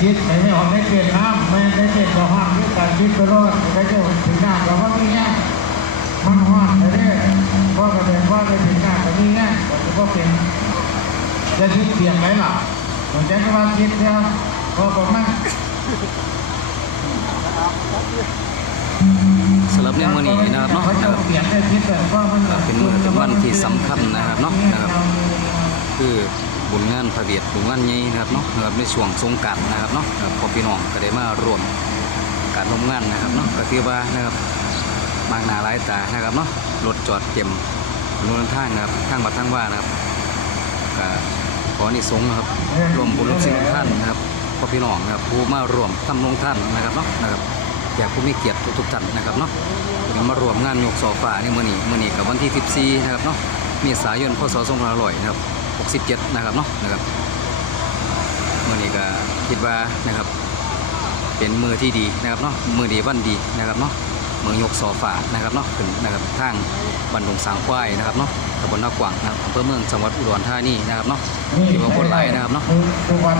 คิดไม่ออกในเขตน้ำไม่ในเขตเราห้ามด้วยการคิดไปรอดไปเจ้าถึงหน้ำเราก็มีแง่มันห้อนไปเรื่อยพราะกระเด็นว่าไปถึงน้ำก็มีแง่ก็ก็เป็นจะคิดเปลี่ยนไหมล่ะผมจะว่าคิดแล้วพอผมมาสำหรับในมื้อนี้นะครับเนาะนะครับเปลี่ยนได้คิดแต่ว่ามันเป็นมือเป็นวันที่สำคัญนะครับเนาะนะครับ คือ บุญงานพระเบียดบุญงานใหญ่นะครับเนาะครับในช่วงสงกานต์นะครับเนาะพอพี่น้องก็ได้มาร่วมการร่วมงานนะครับเนาะก็คือว่านะครับมากหน้าหลายตานะครับเนาะรถจอดเต็มถนนทางนะครับทางวัดทางว่านะครับก็ขอนิสงนะครับร่วมบุญร่วมสิ่งท่านนะครับพอพี่น้องนะครับผู้มาร่วมทำลงท่านนะครับเนาะนะครับอยากผู้มีเกียรติทุกๆท่านนะครับเนาะมารวมงานยกโซฟาในมื้อนี้มื้อนี้กับวันที่ 14 นะครับเนาะเมษายนพศ2500นะครับ 67 นะครับเนาะนะครับมื่อนี้ก็คิดว่านะครับ เป็นมือที่ดีนะครับเนาะมือดีวันดีนะครับเนาะเมืองยกโซฟานะครับเนาะขึ้นนะครับทางบันดงสางควายนะครับเนาะตำบลนากวางนะครับอำเภอเมืองจังหวัดอุดรธานีนะครับเนาะที่ว่าคนไลายนะครับเนาะ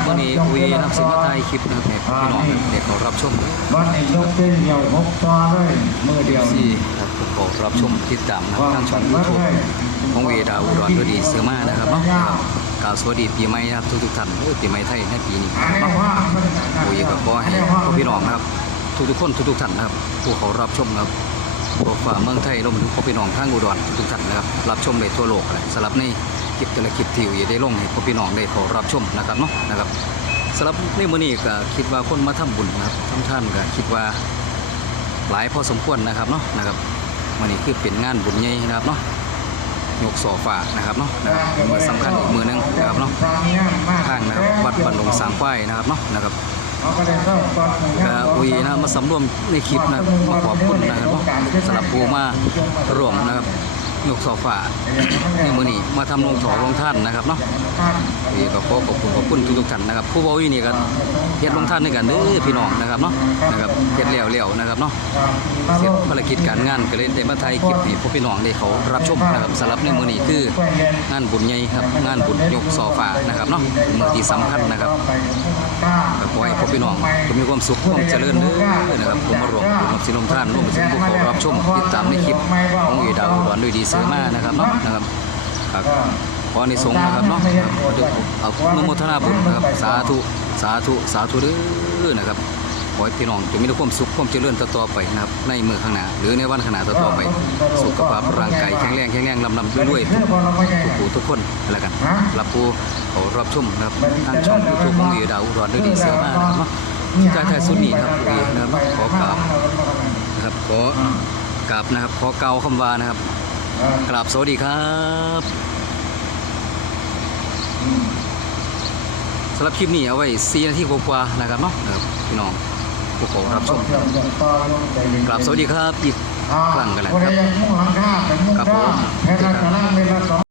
มื่อนี้คุยนำสินมาไทยคลิปนะครับให้พี่น้องเด็กเขารับชมวันนี้ยกเส้นเดียวหกต่อเลยมือเดียวที่ครับผู้เขารับชมติดตามนะครับทางช่องยูทูบ ของเวดาอุดรด้วยดีเสือมานะครับเนาะกล่าวสวัสดีปีใหม่นะครับทุกๆท่านปีใหม่ไทยในปีนี้อันนะครับนี้เนาะว่ามันโอ้ยก็ขอให้พ่อพี่น้องนะครับ ทุกๆคนทุกๆท่านนะครับผู้เขารับชมนะครับโปรฝ่าเมืองไทยรวมถึงพ่อพี่น้องทางอุดรทุกๆท่านนะครับรับชมได้ทั่วโลกเลยสำหรับในคลิปแต่ละคลิปที่อยู่ได้ลงให้พ่อพี่น้องได้เขารับชมนะครับเนาะนะครับสำหรับในมื้อนี้ก็คิดว่าคนมาทำบุญนะครับทำท่านก็คิดว่าหลายพอสมควรนะครับเนาะนะครับมื้อนี้คือเป็นงานบุญใหญ่นะครับเนาะ ยกโซฟานะครับเนาะนะครับมือสำคัญอีกมือหนึงนะครับเนาะทางนะครับวัดบันดงสางควายนะครับเนาะนะครับก็อุยนะมาสำรวมในคลิปนะมาขอบคุณนะครับเนาะสำหรับผู้มาร่วมนะครับ ยกโซฟาในมือนี้มาทำลงถอลงท่านนะครับเนาะอุยก็ขอขอบคุณขอบคุณทุกๆท่านนะครับ ผู้บรินี่ก็เฮ็ดลงท่านด้วยกันเด้อพี่น้องนะครับเนาะนะครับเฮ็ดแล้วแล้วนะครับเนาะเสร็จภารกิจการงานก็เลยได้มาถ่ายคลิปให้พวกพี่น้องได้เขารับชมนะครับสำหรับในมือนี้คืองานบุญใหญ่ครับงานบุญยกโซฟานะครับเนาะมือที่สำคัญนะครับ ก็ขอให้พ่อพี่น้องจงมีความสุขความเจริญเด้อนะครับผมมารวมบุญนำสินมท่านร่วมถึงผู้เขารับชมติดตามในคลิปของเอดาวอุดรด้วยดีเสือมานะครับเนาะนะครับครับขอในสงนะครับเนาะเดี๋ยวเอาเมื่อโมทนาบุญนะครับสาธุสาธุสาธุเด้อนะครับขอให้พี่น้องจงมีความสุขความเจริญต่อๆไปนะครับในมือข้างหน้าหรือในวันข้างหน้าต่อๆไป สุขภาพร่างกายแข็งแรงแข็งแรงลำลำด้วยๆทุกทุกผู้ทุกคนแล้วกันรับผู้ เขารับชมนะครับทางช่องยูทูบของวีดาวอุดรด้วยดีเสือมากนะครับเนาะใจไทยสุนีครับวีนะครับขอกราบนะครับขอกราบนะครับขอเกาคำว่านะครับกราบสวัสดีครับสำหรับคลิปนี้เอาไว้4นาทีกว่าๆนะครับเนาะพี่น้องผู้ขารับชมกราบสวัสดีครับอีกครั้งกันแหละครับคาเป็นมุ่งครับผม